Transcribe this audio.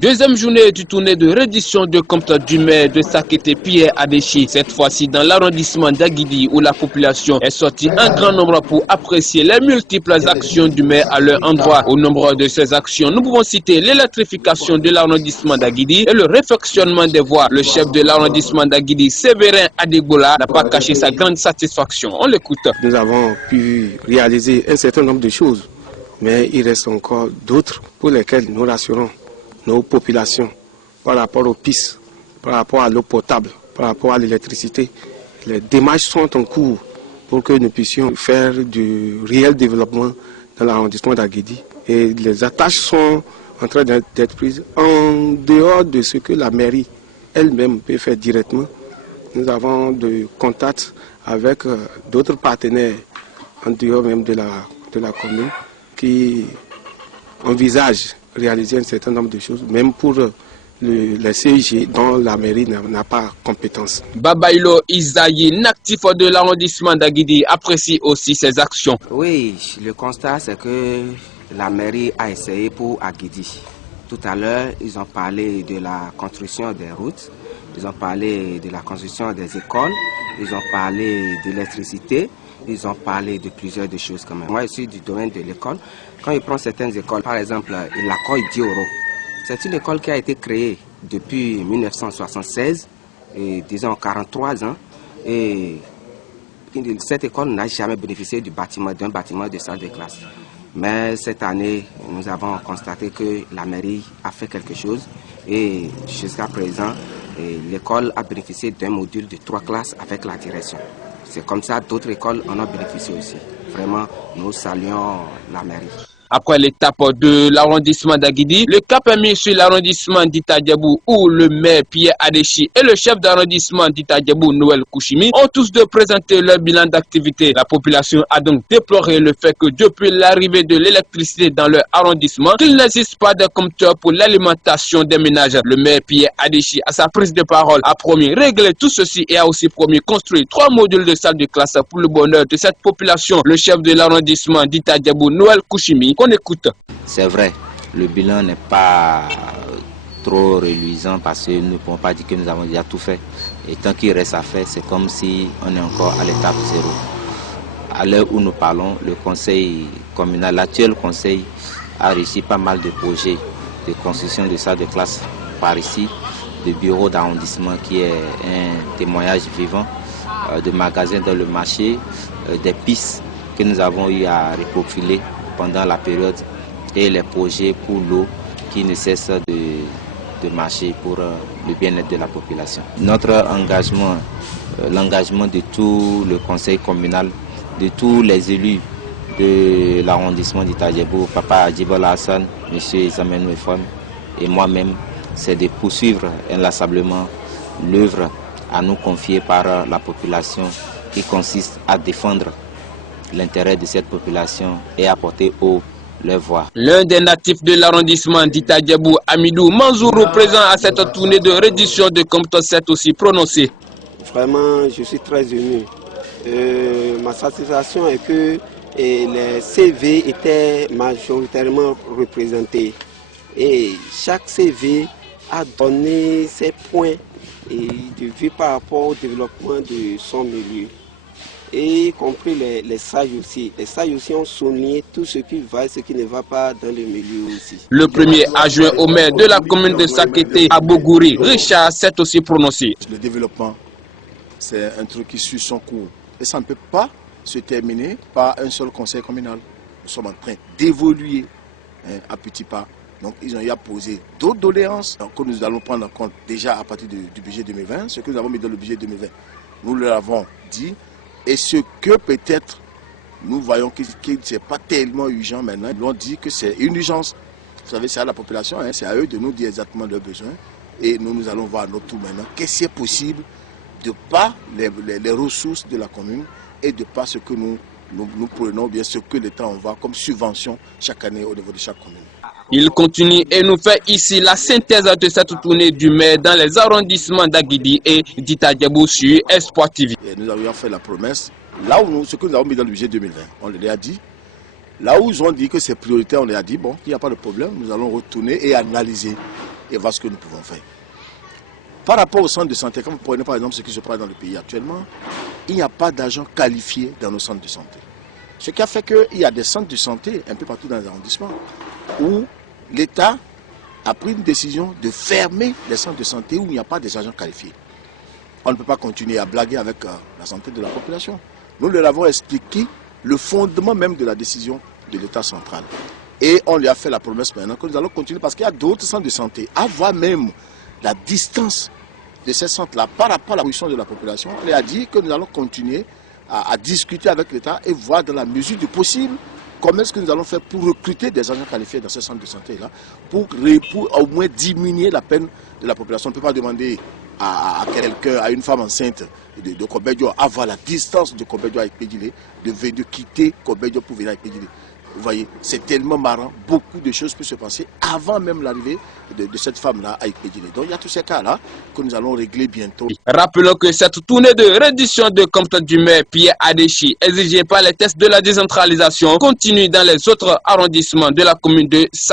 Deuxième journée du tournée de reddition de comptes du maire de Sakété Pierre Adéchi, cette fois-ci dans l'arrondissement d'Aguidi où la population est sortie en grand nombre pour apprécier les multiples actions du maire à leur endroit. Au nombre de ces actions, nous pouvons citer l'électrification de l'arrondissement d'Aguidi et le réfectionnement des voies. Le chef de l'arrondissement d'Aguidi, Séverin Adegbola, n'a pas caché sa grande satisfaction. On l'écoute. Nous avons pu réaliser un certain nombre de choses, mais il reste encore d'autres pour lesquelles nous rassurons nos populations par rapport aux pistes, par rapport à l'eau potable, par rapport à l'électricité. Les démarches sont en cours pour que nous puissions faire du réel développement dans l'arrondissement d'Aguidi. Et les attaches sont en train d'être prises en dehors de ce que la mairie elle-même peut faire directement. Nous avons des contacts avec d'autres partenaires en dehors même de la commune qui envisagent réaliser un certain nombre de choses, même pour le CIG dont la mairie n'a pas compétence. Babailo Isaïe, natif de l'arrondissement d'Aguidi, apprécie aussi ses actions. Oui, le constat c'est que la mairie a essayé pour Aguidi. Tout à l'heure, ils ont parlé de la construction des routes, ils ont parlé de la construction des écoles, ils ont parlé de l'électricité, ils ont parlé de plusieurs choses quand même. Moi, je suis du domaine de l'école. Quand ils prennent certaines écoles, par exemple, l'Acoy Dioro, c'est une école qui a été créée depuis 1976, et disons 43 ans, et cette école n'a jamais bénéficié d'un bâtiment de salle de classe. Mais cette année, nous avons constaté que la mairie a fait quelque chose et jusqu'à présent, l'école a bénéficié d'un module de 3 classes avec la direction. C'est comme ça, d'autres écoles en ont bénéficié aussi. Vraiment, nous saluons la mairie. Après l'étape de l'arrondissement d'Aguidi, le cap est mis sur l'arrondissement d'Itadjabou où le maire Pierre Adéchi et le chef d'arrondissement d'Itadjabou Noël Kouchimi ont tous de présenter leur bilan d'activité. La population a donc déploré le fait que depuis l'arrivée de l'électricité dans leur arrondissement, qu'il n'existe pas de compteur pour l'alimentation des ménages. Le maire Pierre Adéchi, à sa prise de parole, a promis régler tout ceci et a aussi promis construire 3 modules de salle de classe pour le bonheur de cette population. Le chef de l'arrondissement d'Itadjabou Noël Kouchimi, qu'on écoute. C'est vrai, le bilan n'est pas trop reluisant parce que nous ne pouvons pas dire que nous avons déjà tout fait. Et tant qu'il reste à faire, c'est comme si on est encore à l'étape 0. À l'heure où nous parlons, le conseil communal, l'actuel conseil, a réussi pas mal de projets de construction de salles de classe par ici, de bureaux d'arrondissement qui est un témoignage vivant, de magasins dans le marché, des pistes que nous avons eu à reprofiler pendant la période et les projets pour l'eau qui ne cessent de marcher pour le bien-être de la population. Notre engagement, l'engagement de tout le conseil communal, de tous les élus de l'arrondissement d'Itadjabou, Papa Adjibola Hassan, M. Isamenou Efon et moi-même, c'est de poursuivre inlassablement l'œuvre à nous confier par la population qui consiste à défendre l'intérêt de cette population et apporter haut leur voix. L'un des natifs de l'arrondissement d'Itadjabou, Amidou Manzourou, présent à cette tournée de reddition de comptes, s'est aussi prononcé. Vraiment, je suis très ému. Ma satisfaction est que les CV étaient majoritairement représentés. Et chaque CV a donné ses points de vue par rapport au développement de son milieu. Et y compris les sages aussi. Les sages aussi ont souligné tout ce qui va et ce qui ne va pas dans le milieu aussi. Le premier adjoint au maire de la commune de Sakété, Abogouri, Richard, s'est aussi prononcé. Le développement, c'est un truc qui suit son cours. Et ça ne peut pas se terminer par un seul conseil communal. Nous sommes en train d'évoluer à petits pas. Donc ils ont eu à poser d'autres doléances que nous allons prendre en compte déjà à partir du budget 2020. Ce que nous avons mis dans le budget 2020, nous l'avons dit. Et ce que peut-être nous voyons que ce n'est pas tellement urgent maintenant, ils ont dit que c'est une urgence. Vous savez, c'est à la population, c'est à eux de nous dire exactement leurs besoins. Et nous allons voir notre tour maintenant. Qu'est-ce qui est possible de par les ressources de la commune et de par ce que nous prenons, bien ce que l'État envoie comme subvention chaque année au niveau de chaque commune. Il continue et nous fait ici la synthèse de cette tournée du maire dans les arrondissements d'Aguidi et d'Itadjabou sur Espoir TV. Et nous avions fait la promesse, là où ce que nous avons mis dans le budget 2020, on les a dit. Là où ils ont dit que c'est prioritaire, on les a dit, bon, il n'y a pas de problème, nous allons retourner et analyser et voir ce que nous pouvons faire. Par rapport au centre de santé, comme vous prenez par exemple ce qui se passe dans le pays actuellement, il n'y a pas d'agents qualifiés dans nos centres de santé. Ce qui a fait qu'il y a des centres de santé un peu partout dans les arrondissements où l'État a pris une décision de fermer les centres de santé où il n'y a pas des agents qualifiés. On ne peut pas continuer à blaguer avec la santé de la population. Nous leur avons expliqué le fondement même de la décision de l'État central. Et on lui a fait la promesse maintenant que nous allons continuer parce qu'il y a d'autres centres de santé. Avoir même la distance de ces centres-là par rapport à la position de la population, on lui a dit que nous allons continuer à discuter avec l'État et voir dans la mesure du possible comment est-ce que nous allons faire pour recruter des agents qualifiés dans ces centres de santé-là pour au moins diminuer la peine de la population. On ne peut pas demander à quelqu'un, à une femme enceinte de Kobedjo, avoir la distance de Kobedjo à Ipedile, de quitter Kobedjo pour venir à Ipedile. Vous voyez, c'est tellement marrant, beaucoup de choses peuvent se passer avant même l'arrivée de cette femme-là à Ipedile. Donc il y a tous ces cas-là que nous allons régler bientôt. Rappelons que cette tournée de reddition de comptes du maire Pierre Adéchi, exigée par les tests de la décentralisation, continue dans les autres arrondissements de la commune de Sac.